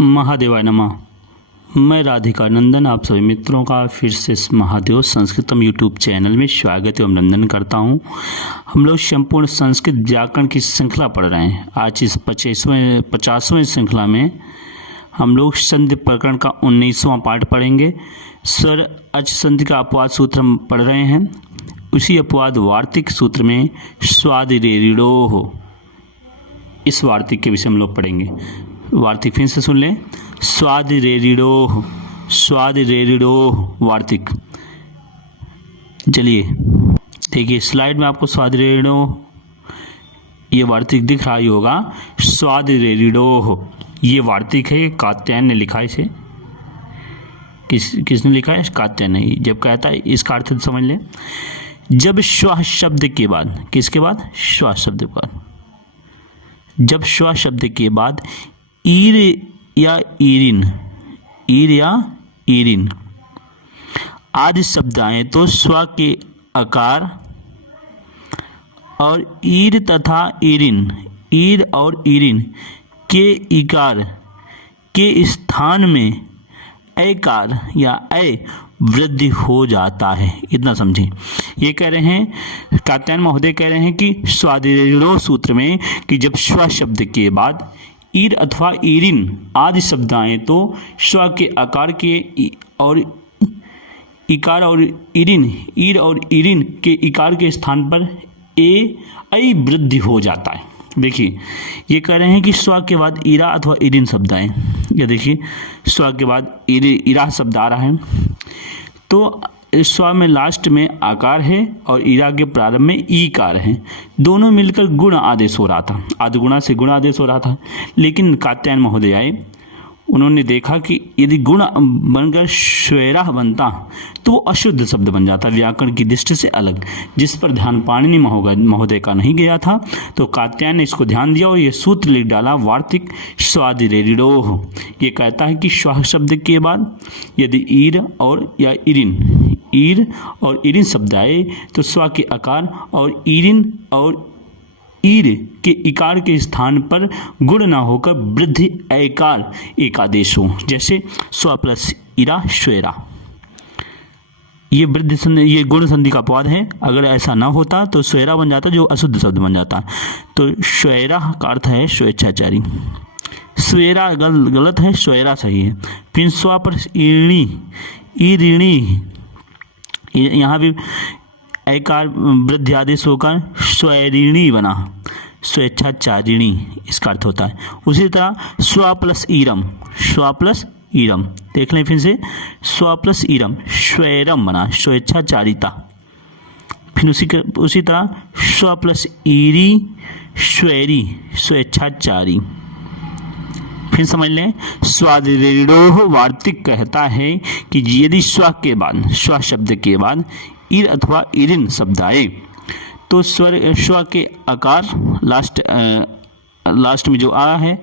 महादेवाय नमः। मैं राधिका नंदन आप सभी मित्रों का फिर से इस महादेव संस्कृतम यूट्यूब चैनल में स्वागत एवं अभिनंदन करता हूं। हम लोग संपूर्ण संस्कृत व्याकरण की श्रृंखला पढ़ रहे हैं। आज इस 50वें श्रृंखला में हम लोग संधि प्रकरण का 19वां पाठ पढ़ेंगे। स्वर अच संधि का अपवाद सूत्र हम पढ़ रहे हैं। उसी अपवाद वार्तिक सूत्र में स्वादिरेरिडोः, इस वार्तिक के विषय हम लोग पढ़ेंगे। वार्तिक फिर से सुन लें। स्वादिरेरिडोः, स्वादिरेरिडोः वार्तिक। चलिए देखिए स्लाइड में आपको स्वादिरेरिडोः ये वार्तिक दिख रहा ही होगा। स्वादिरेरिडोः ये वार्तिक है, कात्यायन ने लिखा है इसे। किसने लिखा है? कात्यायन ने। जब कहता है इसका अर्थ समझ लें। जब श्वा शब्द के बाद, किसके बाद? श्वा शब्द के बाद। जब श्वा शब्द के बाद ईर या ईरिन, ईर या ईरिन आदि शब्द आए तो स्व के आकार और ईर तथा ईरिन, ईर और ईरिन के इकार के स्थान में ऐकार या ऐ वृद्धि हो जाता है। इतना समझें। ये कह रहे हैं, कात्यायन महोदय कह रहे हैं कि स्वादिरेरिडोः सूत्र में कि जब स्व शब्द के बाद ईर अथवा ईरिन आदि शब्द आए तो स्व के आकार के और इकार और ईरिन, ईर और ईरिन के इकार के स्थान पर ऐ वृद्धि हो जाता है। देखिए ये कह रहे हैं कि स्व के बाद ईरा अथवा ईरिन शब्द आए। ये देखिए स्व के बाद ईरा शब्द आ रहा है तो स्व में लास्ट में आकार है और ईरा के प्रारंभ में ईकार है। दोनों मिलकर गुण आदेश हो रहा था, आदिगुणा से गुण आदेश हो रहा था। लेकिन कात्यायन महोदय आए, उन्होंने देखा कि यदि गुण बनकर श्वेरा बनता तो वो अशुद्ध शब्द बन जाता, व्याकरण की दृष्टि से अलग, जिस पर ध्यान पाणिनि महोदय का नहीं गया था। तो कात्यायन ने इसको ध्यान दिया और ये सूत्र लिख डाला वार्तिक स्वादिरेरिडोः। ये कहता है कि श्व शब्द के बाद यदि ईर और या ईरिन, ईर और ईरिन शब्द आए तो स्व के आकार और ईरिन और ईर के इकार के स्थान पर गुण न होकर वृद्धि ऐकार एक आदेश हो। जैसे स्व प्लस ईरा श्वेरा, ये वृद्धि संधि, ये गुण संधि का अपवाद है। अगर ऐसा ना होता तो श्वेरा बन जाता, जो अशुद्ध शब्द बन जाता। तो श्वेरा का अर्थ है स्वेच्छाचारी। श्वेरा गलत है, श्वेरा सही है। फिर स्व पर ईणी, ईरिणी, यहाँ भी ऐकार वृद्धि आदेश होकर स्वैरिणी बना, स्वेच्छाचारिणी इसका अर्थ होता है। उसी तरह स्व प्लस ईरम, स्व प्लस ईरम देख लें फिर से। स्व प्लस ईरम स्वैरम बना, स्वेच्छाचारिता। फिर उसी तरह स्व प्लस ईरी स्वैरी, स्वेच्छाचारी। फिर समझ लें। स्वादिरेरिडोः वार्तिक कहता है कि यदि स्व के बाद, स्व शब्द के बाद ईर अथवा ईरिन शब्द आए तो स्व के आकार लास्ट में जो आ है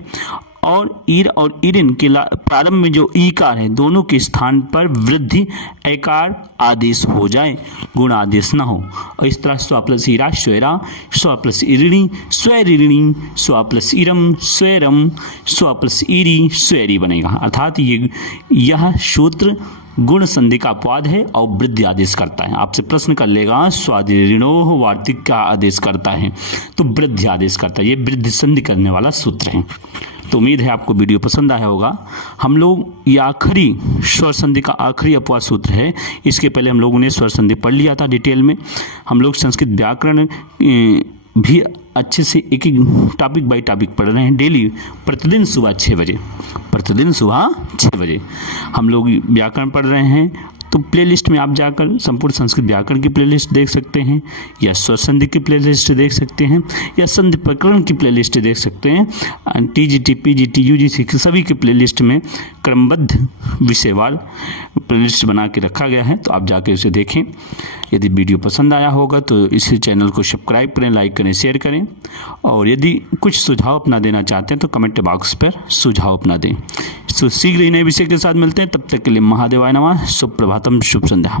और ईर और ईरिन के प्रारंभ में जो ईकार है, दोनों के स्थान पर वृद्धि ऐकार आदेश हो जाए, गुण आदेश ना हो। और इस तरह स्व प्लस ईरा श्वेरा, स्व प्लस ईरिणी स्वैरिणी, स्व प्लस ईरम स्वैरम, स्व प्लस ईरी स्वैरी बनेगा। अर्थात यह सूत्र गुण संधि का अपवाद है और वृद्धि आदेश करता है। आपसे प्रश्न कर लेगा स्वादिरेरिडोः वार्तिक का आदेश करता है तो वृद्धि आदेश करता है। ये वृद्धि संधि करने वाला सूत्र है। तो उम्मीद है आपको वीडियो पसंद आया होगा। हम लोग ये आखिरी स्वर संधि का आखिरी अपवाद सूत्र है। इसके पहले हम लोगों ने स्वर संधि पढ़ लिया था डिटेल में। हम लोग संस्कृत व्याकरण भी अच्छे से एक एक टॉपिक बाय टॉपिक पढ़ रहे हैं डेली, प्रतिदिन सुबह 6 बजे, प्रतिदिन सुबह 6 बजे हम लोग व्याकरण पढ़ रहे हैं। तो प्लेलिस्ट में आप जाकर संपूर्ण संस्कृत व्याकरण की प्लेलिस्ट देख सकते हैं, या स्वर संधि की प्लेलिस्ट देख सकते हैं, या संधि प्रकरण की प्लेलिस्ट देख सकते हैं। टीजीटी, पीजीटी, यूजीसी की सभी के प्लेलिस्ट में क्रमबद्ध विषयवार प्लेलिस्ट बना के रखा गया है। तो आप जाकर उसे देखें। यदि वीडियो पसंद आया होगा तो इस चैनल को सब्सक्राइब करें, लाइक करें, शेयर करें। और यदि कुछ सुझाव अपना देना चाहते हैं तो कमेंट बॉक्स पर सुझाव अपना दें। तो शीघ्र ही नए विषय के साथ मिलते हैं। तब तक के लिए महादेवाय नमः। शुभ प्रभातम, शुभ संध्या।